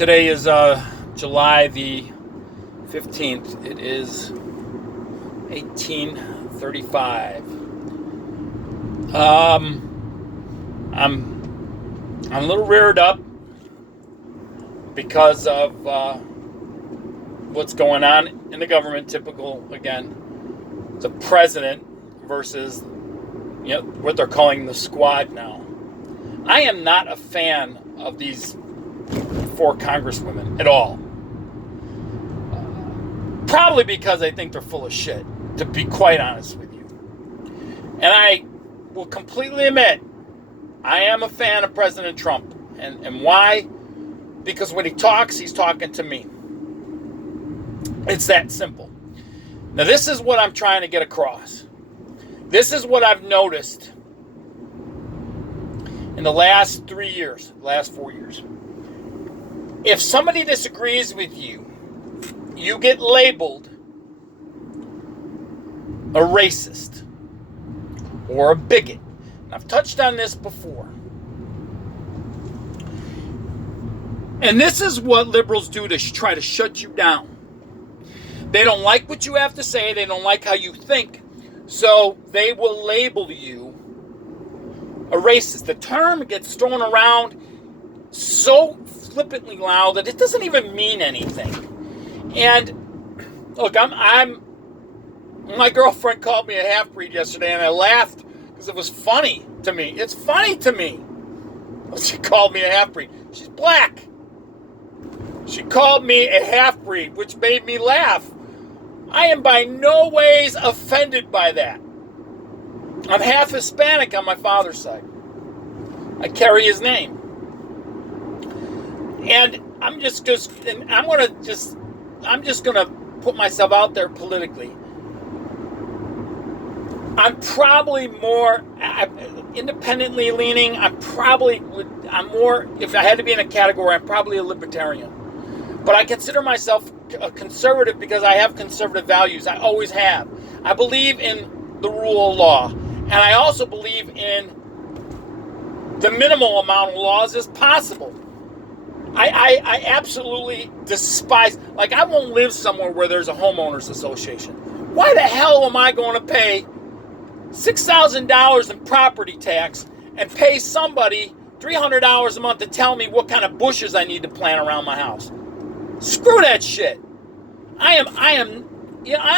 Today is July the 15th. It is 1835. I'm a little reared up because of what's going on in the government. Typical, again, the president versus what they're calling the squad now. I am not a fan of these 4 congresswomen at all. Probably because I think they're full of shit, to be quite honest with you. And I will completely admit, I am a fan of President Trump. And why? Because when he talks, he's talking to me. It's that simple. Now, this is what I'm trying to get across. This is what I've noticed in the last 4 years. If somebody disagrees with you, you get labeled a racist or a bigot. And I've touched on this before. And this is what liberals do to try to shut you down. They don't like what you have to say. They don't like how you think. So they will label you a racist. The term gets thrown around so flippantly loud that it doesn't even mean anything. And look, my girlfriend called me a half-breed yesterday, and I laughed because it was funny to me. It's funny to me. She called me a half-breed. She's black. She called me a half-breed, which made me laugh. I am by no ways offended by that. I'm half Hispanic on my father's side. I carry his name. And I'm just going to put myself out there politically. I'm probably more independently leaning. I'm more, if I had to be in a category, I'm probably a libertarian. But I consider myself a conservative because I have conservative values. I always have. I believe in the rule of law. And I also believe in the minimal amount of laws as possible. I absolutely despise, I won't live somewhere where there's a homeowners association. Why the hell am I going to pay $6,000 in property tax and pay somebody $300 a month to tell me what kind of bushes I need to plant around my house? Screw that shit. I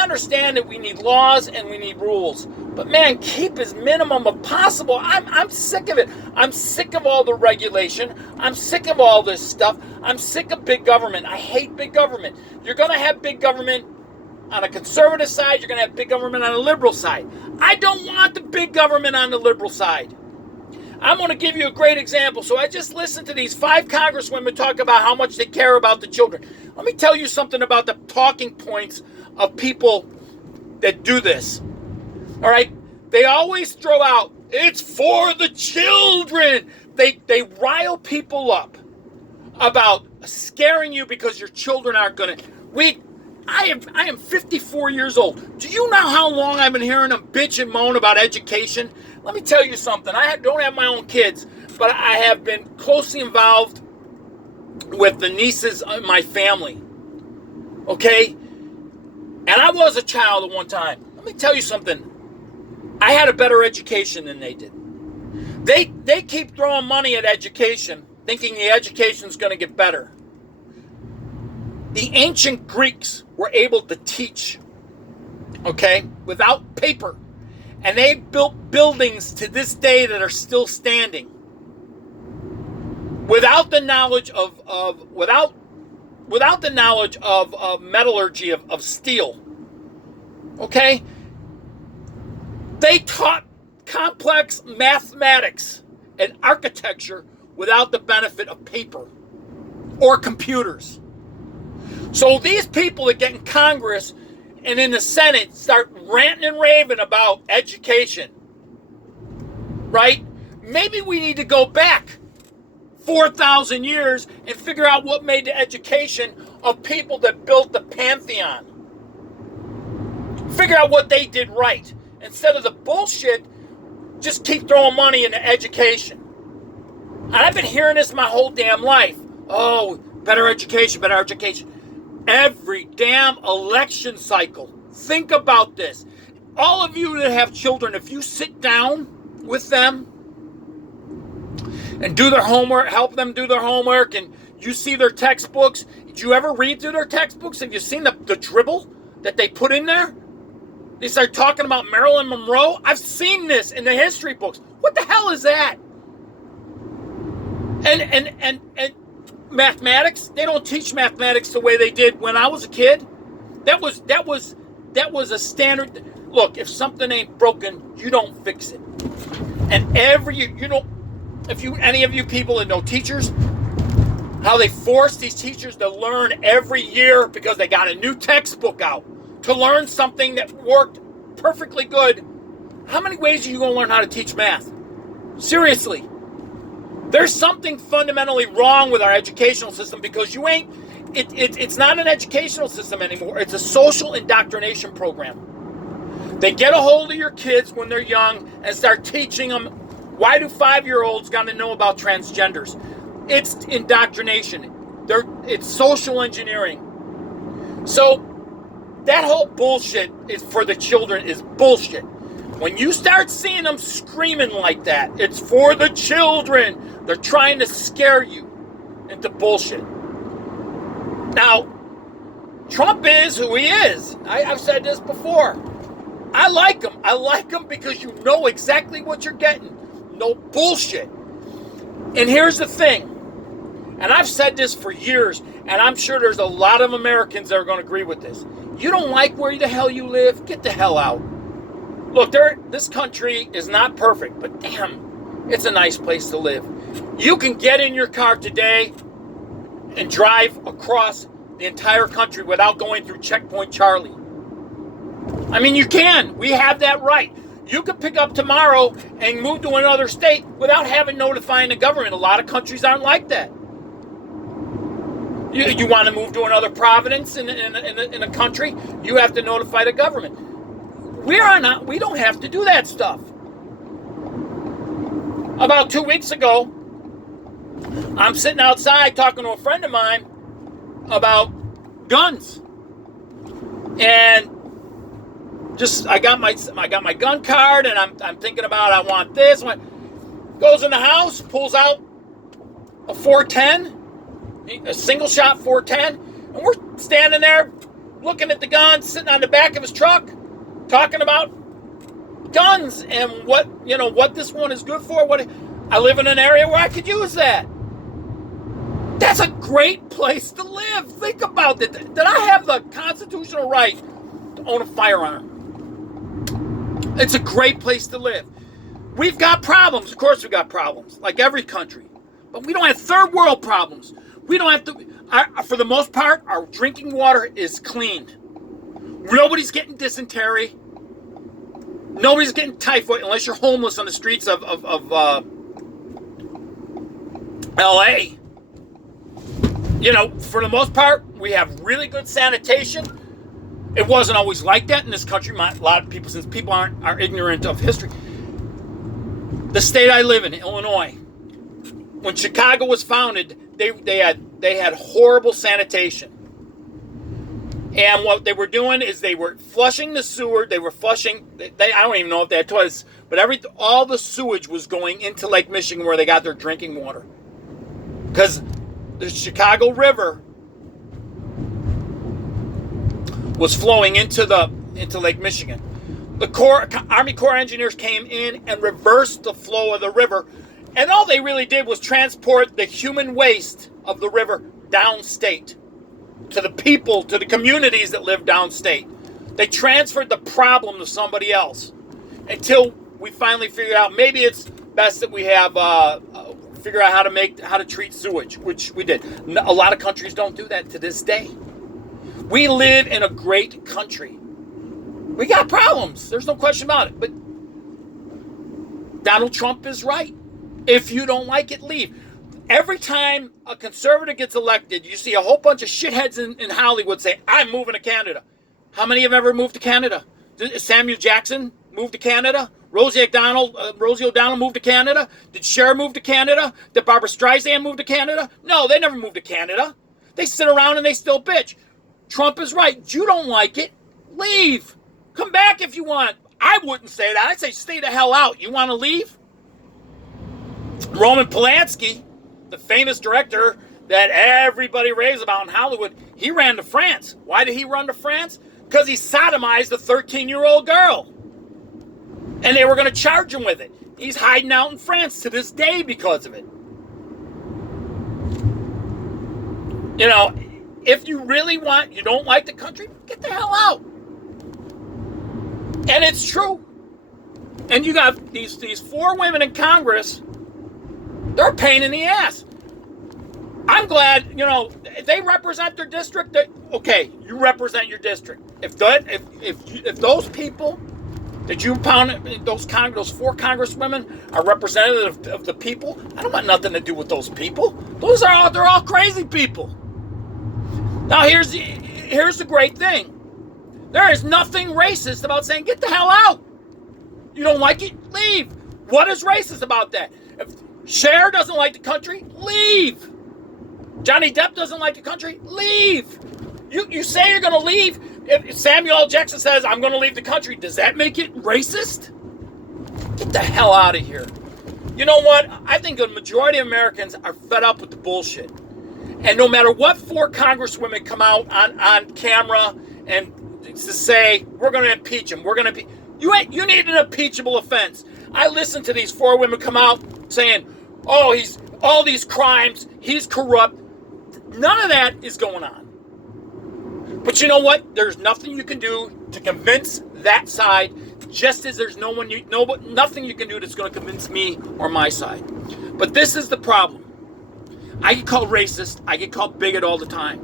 understand that we need laws and we need rules, but man, keep as minimum as possible. I'm sick of it. I'm sick of all the regulation. I'm sick of all this stuff. I'm sick of big government. I hate big government. You're going to have big government on a conservative side. You're going to have big government on a liberal side. I don't want the big government on the liberal side. I'm going to give you a great example. So I just listened to these 5 congresswomen talk about how much they care about the children. Let me tell you something about the talking points of people that do this. All right? They always throw out, it's for the children. They rile people up about scaring you because your children aren't going to. I am 54 years old. Do you know how long I've been hearing them bitch and moan about education? Let me tell you something. I don't have my own kids, but I have been closely involved with the nieces in my family. Okay? And I was a child at one time. Let me tell you something. I had a better education than they did. They keep throwing money at education, thinking the education's going to get better. The ancient Greeks were able to teach, okay, without paper. And they built buildings to this day that are still standing. Without the knowledge of metallurgy of steel. Okay? They taught complex mathematics and architecture without the benefit of paper or computers. So these people that get in Congress and in the Senate start ranting and raving about education, right? Maybe we need to go back 4,000 years and figure out what made the education of people that built the Pantheon. Figure out what they did right. Instead of the bullshit, just keep throwing money into education. And I've been hearing this my whole damn life. Oh, Better education, better education. Every damn election cycle. Think about this. All of you that have children, if you sit down with them and do their homework, help them do their homework, and you see their textbooks, did you ever read through their textbooks? Have you seen the dribble that they put in there? They start talking about Marilyn Monroe. I've seen this in the history books. What the hell is that? And mathematics, they don't teach mathematics the way they did when I was a kid. That was a standard. Look, if something ain't broken, you don't fix it. And any of you people that know teachers, how they force these teachers to learn every year because they got a new textbook out to learn something that worked perfectly good. How many ways are you going to learn how to teach math? Seriously. There's something fundamentally wrong with our educational system because it's not an educational system anymore. It's a social indoctrination program. They get a hold of your kids when they're young and start teaching them, why do 5-year-olds got to know about transgenders? It's indoctrination. It's social engineering. So that whole bullshit is for the children is bullshit. When you start seeing them screaming like that, it's for the children. They're trying to scare you into bullshit. Now, Trump is who he is. I've said this before. I like him. I like him because you know exactly what you're getting. No bullshit. And here's the thing. And I've said this for years, and I'm sure there's a lot of Americans that are going to agree with this. You don't like where the hell you live? Get the hell out. Look, this country is not perfect, but damn, it's a nice place to live. You can get in your car today and drive across the entire country without going through Checkpoint Charlie. I mean, you can. We have that right. You could pick up tomorrow and move to another state without having notifying the government. A lot of countries aren't like that. You want to move to another province in a country, you have to notify the government. We don't have to do that stuff. About 2 weeks ago, I'm sitting outside talking to a friend of mine about guns. And I got my gun card, and I'm thinking about I want this. Goes in the house, pulls out a 410, a single shot 410, and we're standing there looking at the gun sitting on the back of his truck, talking about guns and what this one is good for. I live in an area where I could use that. That's a great place to live. Think about it. That I have the constitutional right to own a firearm. It's a great place to live. We've got problems. Of course we've got problems, like every country. But we don't have third world problems. We don't have to, for the most part, our drinking water is cleaned. Nobody's getting dysentery. Nobody's getting typhoid unless you're homeless on the streets of L.A. For the most part, we have really good sanitation. It wasn't always like that in this country. A lot of people, since people are ignorant of history. The state I live in, Illinois, when Chicago was founded, they had horrible sanitation. And what they were doing is they were flushing the sewer. They were flushing. I don't even know if that was, but all the sewage was going into Lake Michigan where they got their drinking water, because the Chicago River was flowing into Lake Michigan. The Army Corps engineers came in and reversed the flow of the river, and all they really did was transport the human waste of the river downstate to the people, to the communities that live downstate. They transferred the problem to somebody else until we finally figured out maybe it's best that we have figure out how to treat sewage, which we did. A lot of countries don't do that to this day. We live in a great country. We got problems. There's no question about it. But Donald Trump is right. If you don't like it, leave. Every time a conservative gets elected, you see a whole bunch of shitheads in Hollywood say, I'm moving to Canada. How many have ever moved to Canada? Did Samuel Jackson move to Canada? Rosie O'Donnell moved to Canada? Did Cher move to Canada? Did Barbara Streisand move to Canada? No, they never moved to Canada. They sit around and they still bitch. Trump is right. You don't like it, leave. Come back if you want. I wouldn't say that. I'd say stay the hell out. You want to leave? Roman Polanski, the famous director that everybody raves about in Hollywood, he ran to France. Why did he run to France? Because he sodomized a 13-year-old girl. And they were going to charge him with it. He's hiding out in France to this day because of it. You know, if you really you don't like the country, get the hell out. And it's true. And you got these 4 women in Congress, they're a pain in the ass. I'm glad, you know, they represent their district. Okay, you represent your district. If those people that you pound, those 4 congresswomen are representative of the people, I don't want nothing to do with those people. They're all crazy people. Now here's the great thing. There is nothing racist about saying get the hell out. You don't like it? Leave. What is racist about that? If Cher doesn't like the country, leave. Johnny Depp doesn't like the country, leave. You say you're going to leave. If Samuel L. Jackson says, I'm going to leave the country, does that make it racist? Get the hell out of here. You know what? I think the majority of Americans are fed up with the bullshit. And no matter what 4 congresswomen come out on camera and to say, we're going to impeach him, you need an impeachable offense. I listened to these 4 women come out saying, oh, he's all these crimes, he's corrupt. None of that is going on. But you know what? There's nothing you can do to convince that side, just as there's nothing you can do that's going to convince me or my side. But this is the problem. I get called racist. I get called bigot all the time.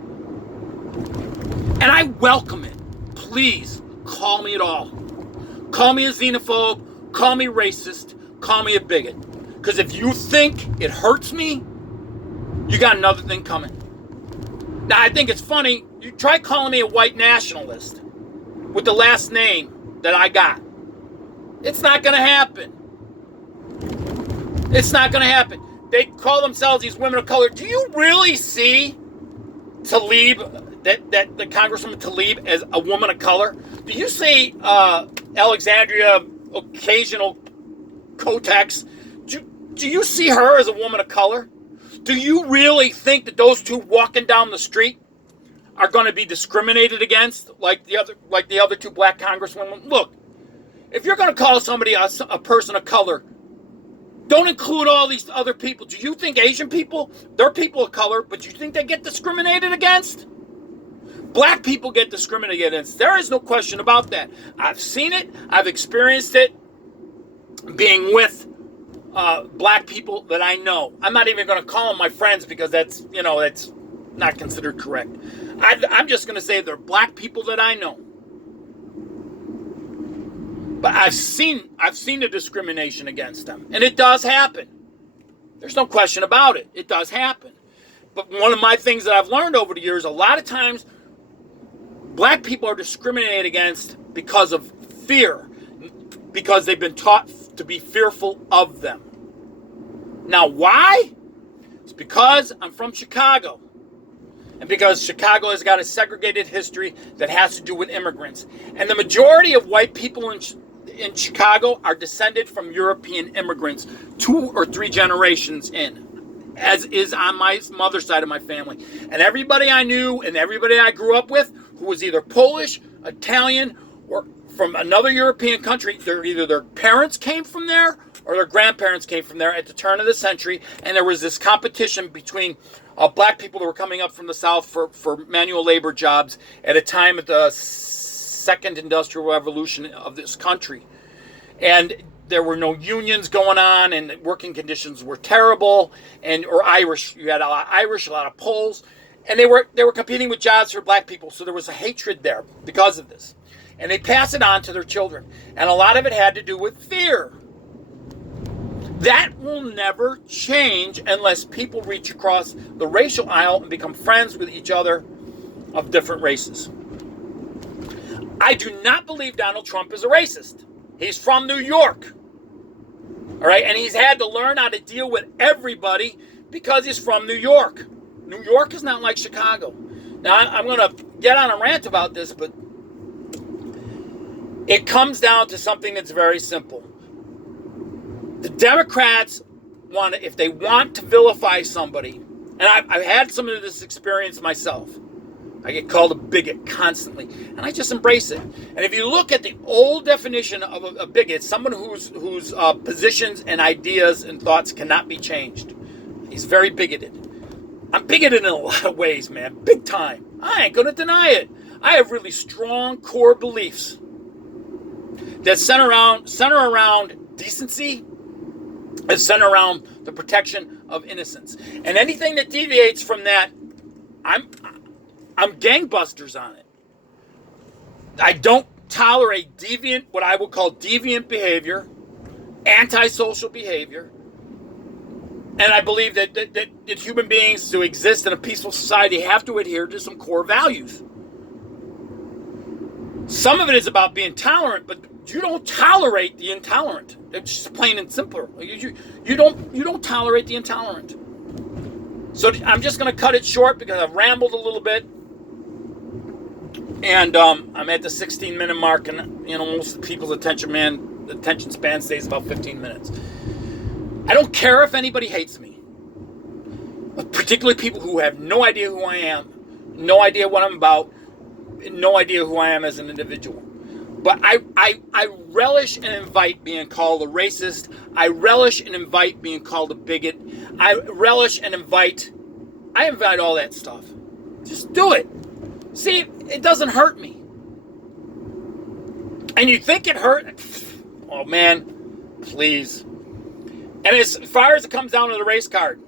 And I welcome it. Please, call me it all. Call me a xenophobe. Call me racist. Call me a bigot. Because if you think it hurts me, you got another thing coming. Now, I think it's funny. You try calling me a white nationalist with the last name that I got. It's not going to happen. It's not going to happen. They call themselves these women of color. Do you really see Tlaib, that the Congresswoman Tlaib, as a woman of color? Do you see Alexandria Ocasio-Cortez? Do you see her as a woman of color? Do you really think that those 2 walking down the street are going to be discriminated against like the other 2 black congresswomen? Look, if you're going to call somebody a person of color, don't include all these other people. Do you think Asian people, they're people of color, but you think they get discriminated against? Black people get discriminated against. There is no question about that. I've seen it. I've experienced it being with black people that I know. I'm not even going to call them my friends because that's not considered correct. I'm just going to say they're black people that I know. But I've seen the discrimination against them. And it does happen. There's no question about it. It does happen. But one of my things that I've learned over the years, a lot of times black people are discriminated against because of fear. Because they've been taught to be fearful of them. Now, why? It's because I'm from Chicago. And because Chicago has got a segregated history that has to do with immigrants. And the majority of white people in Chicago are descended from European immigrants 2 or 3 generations in, as is on my mother's side of my family. And everybody I knew and everybody I grew up with who was either Polish, Italian, or from another European country, either their parents came from there or their grandparents came from there at the turn of the century. And there was this competition between black people that were coming up from the South for manual labor jobs at a time of the second industrial revolution of this country. And there were no unions going on, and working conditions were terrible. Or Irish, you had a lot of Irish, a lot of Poles, and they were competing with jobs for black people. So there was a hatred there because of this, and they pass it on to their children. And a lot of it had to do with fear. That will never change unless people reach across the racial aisle and become friends with each other of different races. I do not believe Donald Trump is a racist. He's from New York. All right, and he's had to learn how to deal with everybody because he's from New York. New York is not like Chicago. Now, I'm going to get on a rant about this, but it comes down to something that's very simple. The Democrats want to, if they want to vilify somebody, and I've had some of this experience myself. I get called a bigot constantly, and I just embrace it. And if you look at the old definition of a bigot, it's someone whose positions and ideas and thoughts cannot be changed. He's very bigoted. I'm bigoted in a lot of ways, man, big time. I ain't gonna deny it. I have really strong core beliefs that center around decency and center around the protection of innocence. And anything that deviates from that, I'm gangbusters on it. I don't tolerate deviant, what I would call deviant behavior, antisocial behavior. And I believe that human beings, to exist in a peaceful society, have to adhere to some core values. Some of it is about being tolerant, but you don't tolerate the intolerant. It's just plain and simple. You don't tolerate the intolerant. So I'm just going to cut it short because I've rambled a little bit. And I'm at the 16-minute mark, and most people's attention span stays about 15 minutes. I don't care if anybody hates me, particularly people who have no idea who I am, no idea what I'm about, no idea who I am as an individual. But I relish and invite being called a racist. I relish and invite being called a bigot. I invite all that stuff. Just do it. See, it doesn't hurt me. And you think it hurt? Oh, man, please. And as far as it comes down to the race card,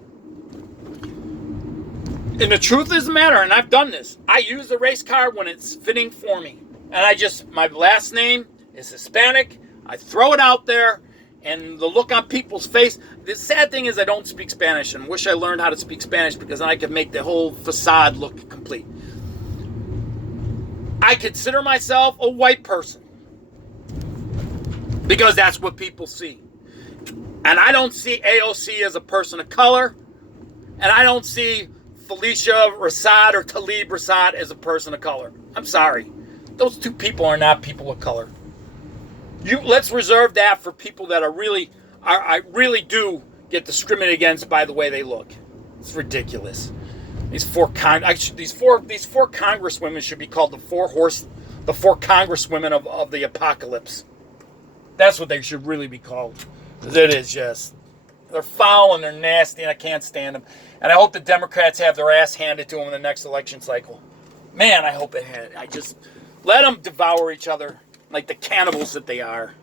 and the truth of the matter, and I've done this, I use the race card when it's fitting for me. And my last name is Hispanic. I throw it out there, and the look on people's face. The sad thing is I don't speak Spanish, and wish I learned how to speak Spanish because then I could make the whole facade look complete. I consider myself a white person because that's what people see. And I don't see AOC as a person of color, and I don't see Felicia Rashad or Talib Rashad as a person of color. I'm sorry. Those two people are not people of color. Let's reserve that for people that I really do get discriminated against by the way they look. It's ridiculous. These four congresswomen should be called the four congresswomen of the apocalypse. That's what they should really be called. It is just, they're foul and they're nasty, and I can't stand them. And I hope the Democrats have their ass handed to them in the next election cycle. Man, I hope it had. I just let them devour each other like the cannibals that they are.